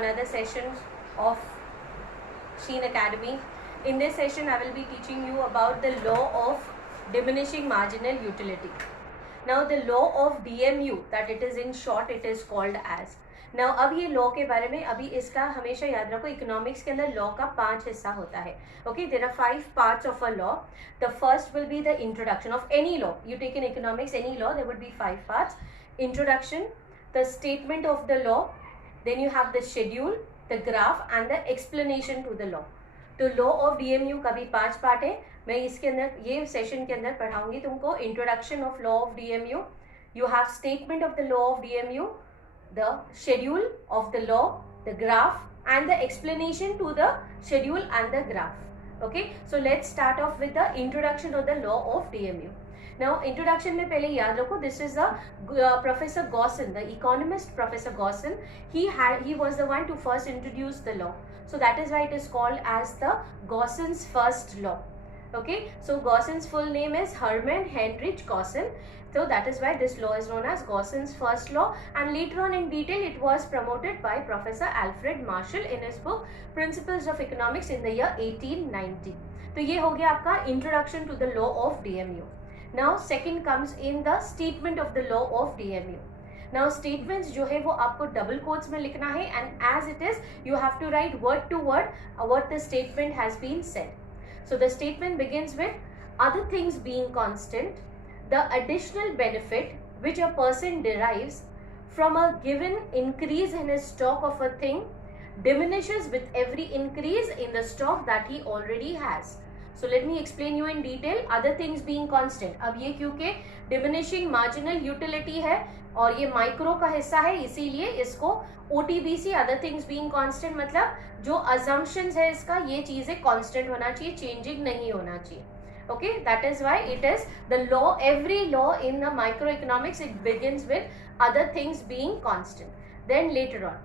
another session of Sheen Academy. In this session, I will be teaching you about the law of diminishing marginal utility. Now, the law of DMU, that it is in short, it is called as. Now, अब ये law के बारे में अभी इसका हमेशा याद रखो, इकोनॉमिक्स के अंदर लॉ का 5 हिस्सा होता है. Okay, there are 5 parts of a law. The first will be the introduction of any law. You take in economics any law, there would be 5 parts. Introduction, the statement of the law, then you have the schedule, the graph and the explanation to the law. तो law of DMU का भी 5 part है. मैं इसके अंदर ये session के अंदर पढ़ाऊंगी तुमको introduction of law of DMU. You have statement of the law of DMU, the schedule of the law, the graph and the explanation to the schedule and the graph. Okay, so let's start off with the introduction of the law of DMU. Now introduction में पहले याद रखो, this is the Professor Gaussen, the economist Professor Gaussen. He was the one to first introduce the law, so that is why it is called as the Gaussen's first law. Okay, so Gaussen's full name is Hermann Heinrich Gaussen. So that is why this law is known as Gaussen's first law, and later on in detail it was promoted by Professor Alfred Marshall in his book Principles of Economics in the year 1890. तो ये हो गया आपका introduction to the law of DMU. Now second comes in the statement of the law of DMU. Now statements जो है वो आपको double quotes में लिखना है, and as it is you have to write word to word what the statement has been said. So the statement begins with other things being constant, the additional benefit which a person derives from a given increase in his stock of a thing diminishes with every increase in the stock that he already has. So let me explain you in detail. Other things being constant. अब ये क्योंकि diminishing marginal utility है और ये micro का हिस्सा है, इसीलिए इसको OTBC other things being constant मतलब जो assumptions है इसका, ये चीजें constant होना चाहिए, changing नहीं होना चाहिए. Okay, that is why it is the law, every law in the microeconomics, it begins with other things being constant. Then later on,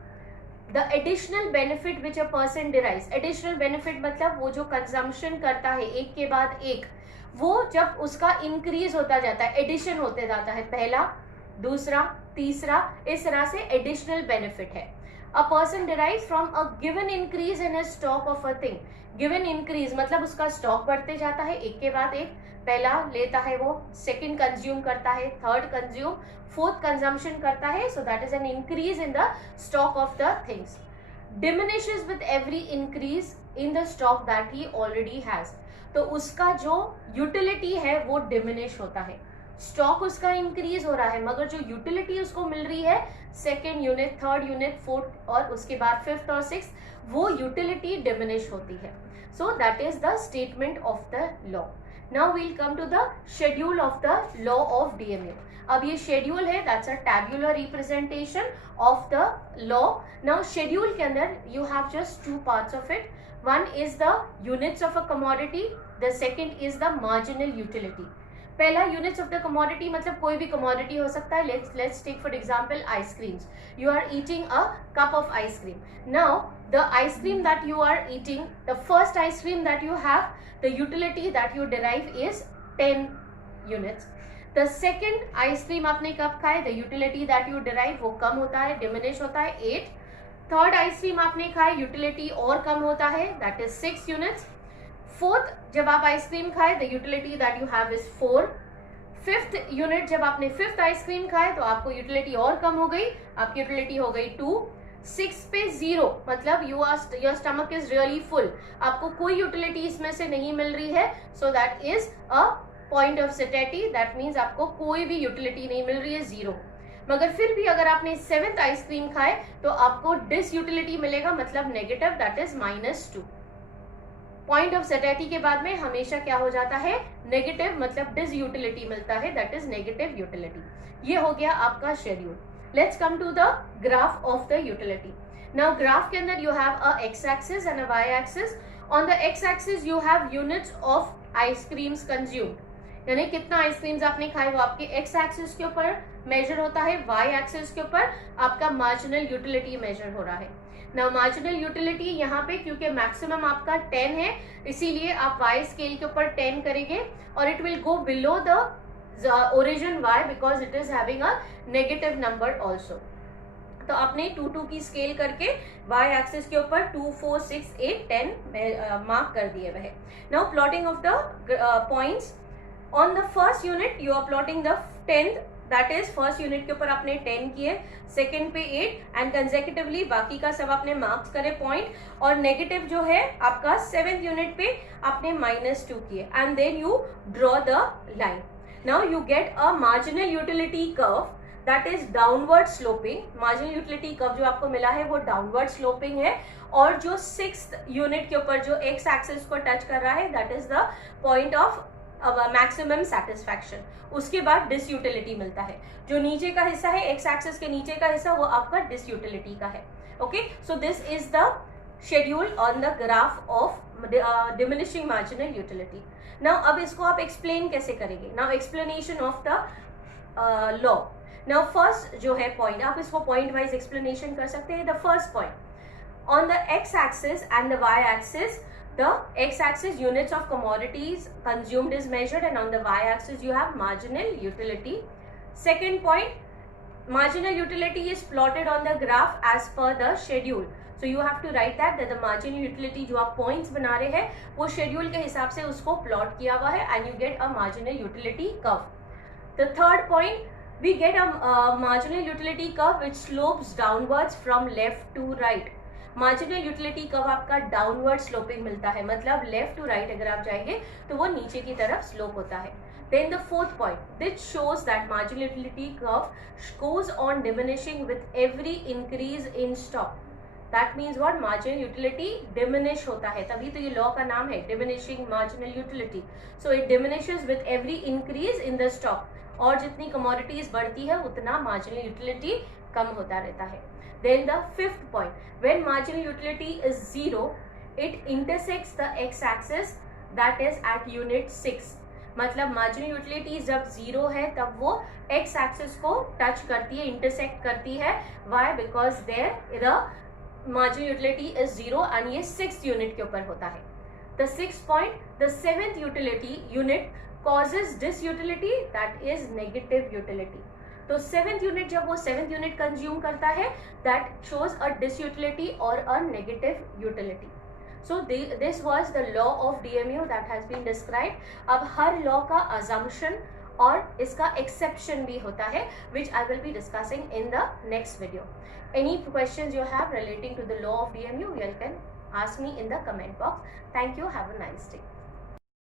the additional benefit which a person derives. Additional benefit मतलब वो जो consumption करता है एक के बाद एक, वो जब उसका increase होता जाता है, addition होते जाता है, पहला, दूसरा, तीसरा, इस तरह से additional benefit है. A person derives from a given increase in his stock of a thing. Given increase मतलब उसका स्टॉक बढ़ते जाता है एक के बाद एक, पहला लेता है वो, सेकंड कंज्यूम करता है, थर्ड कंज्यूम, फोर्थ कंजम्पशन करता है. So that is an increase in the stock of the things. Diminishes with every increase in the stock that he already has. तो उसका जो यूटिलिटी है वो डिमिनिश होता है. स्टॉक उसका इंक्रीज हो रहा है मगर जो यूटिलिटी उसको मिल रही है second unit, third unit, fourth और उसके बाद फिफ्थ और सिक्स, वो यूटिलिटी डिमिनिश होती है. So that is the statement of the law. Now we'll come to the schedule of the law of DMU. अब ये शेड्यूल है, that's a tabular representation of the law. Now schedule के अंदर you have just 2 parts of it. One is the units of a commodity, the second is the marginal utility. पहला units of the commodity मतलब कोई भी commodity हो सकता है. Let's take for example ice creams. You are eating a cup of ice cream. Now the ice cream that you are eating, the first ice cream that you have, the utility that you derive is 10 units. The second ice cream आपने कब खाए, the utility that you derive वो कम होता है, diminish होता है, 8. Third ice cream आपने खाए, यूटिलिटी और कम होता है, दैट इज 6 यूनिट्स. फोर्थ जब आप आइसक्रीम खाए, the utility that you have is 4. Fifth unit जब आपने फिफ्थ आइसक्रीम खाए तो आपको यूटिलिटी और कम हो गई, आपकी यूटिलिटी हो गई 2. 6 पे 0 मतलब your stomach is really full, आपको कोई यूटिलिटी इसमें से नहीं मिल रही है. So that is a point of satiety, that means आपको कोई भी यूटिलिटी नहीं मिल रही है, 0. मगर फिर भी अगर आपने 7th आइसक्रीम खाए तो आपको डिस यूटिलिटी मिलेगा मतलब negative, that is -2. Point of satiety के बाद में हमेशा क्या हो जाता है, नेगेटिव मतलब डिस यूटिलिटी मिलता है, दैट इज नेगेटिव यूटिलिटी. ये हो गया आपका schedule. Let's come to the graph of the utility. Now graph के अंदर you have a X axis and a Y axis. On the X axis you have units of ice creams consumed, यानी कितना ice creams आपने खाए वो आपके x axis के ऊपर मेजर होता है. वाई एक्सिस के ऊपर आपका मार्जिनल यूटिलिटी मेजर हो रहा है. नाउ मार्जिनल यूटिलिटी यहाँ पे क्योंकि मैक्सिमम आपका 10 है, इसीलिए आप वाई स्केल के ऊपर 10 करेंगे और it will go below the origin why because it is having a negative number also. तो आपने 2 2 की स्केल करके y एक्सिस के ऊपर 2 4 6 8 10 मार्क कर दिए हुए हैं. Now plotting of the points. On the first unit you are plotting the 10th, that is first unit के ऊपर आपने 10 किए, सेकेंड पे 8 एंड कंसेक्यूटिवली बाकी का सब आपने मार्क्स करे पॉइंट. और नेगेटिव जो है आपका 7th यूनिट पे आपने -2 किए and then you draw the line. Now you get a marginal utility curve that is downward sloping. Marginal utility curve जो आपको मिला है वो डाउनवर्ड स्लोपिंग है, और जो 6th यूनिट के ऊपर जो x एक्सिस को टच कर रहा है that is the point of maximum satisfaction. उसके बाद डिसयूटिलिटी मिलता है. जो नीचे का हिस्सा है x एक्सिस के नीचे का हिस्सा वो आपका डिसयूटिलिटी का है. Okay, so this is the schedule on the graph of diminishing marginal utility. Now अब इसको आप एक्सप्लेन कैसे करेंगे. Now explanation of the law. Now first जो है पॉइंट, आप इसको पॉइंट वाइज एक्सप्लेनेशन कर सकते हैं. The first point, on the x axis and the y axis, the x-axis units of commodities consumed is measured, and on the y-axis you have marginal utility. Second point, marginal utility is plotted on the graph as per the schedule. So you have to write that the marginal utility जो आप points बना रहे हैं वो schedule के हिसाब से उसको plot किया हुआ है and you get a marginal utility curve. The third point, we get a marginal utility curve which slopes downwards from left to right. Marginal utility curve आपका डाउनवर्ड स्लोपिंग मिलता है, मतलब लेफ्ट टू राइट अगर आप जाएंगे तो वो नीचे की तरफ स्लोप होता है. Then the fourth point, this shows that marginal utility curve goes on diminishing with every increase in stock. That means what, marginal utility diminish होता है, तभी तो ये लॉ का नाम है diminishing marginal utility. So it diminishes with every increase in the stock, और जितनी कमोडिटीज बढ़ती है उतना मार्जिनल यूटिलिटी कम होता रहता है. Then the fifth point, when marginal utility is 0, it intersects the x-axis that is at unit 6. मतलब marginal utility जब 0 है तब वो x-axis को टच करती है, intersect करती है. Why? Because there the marginal utility is 0 and ये 6th unit के ऊपर होता है. The sixth point, the 7th utility unit causes disutility, that is negative utility. तो 7th यूनिट जब वो 7th यूनिट कंज्यूम करता है दैट शोज अ डिसयूटिलिटी और a negative utility. So this was the law of DMU that has been described. अब हर law का assumption और इसका एक्सेप्शन भी होता है which I will be discussing in the next video. Any questions you have relating to the law of DMU, you can ask me in the comment box. Thank you. Have a nice day.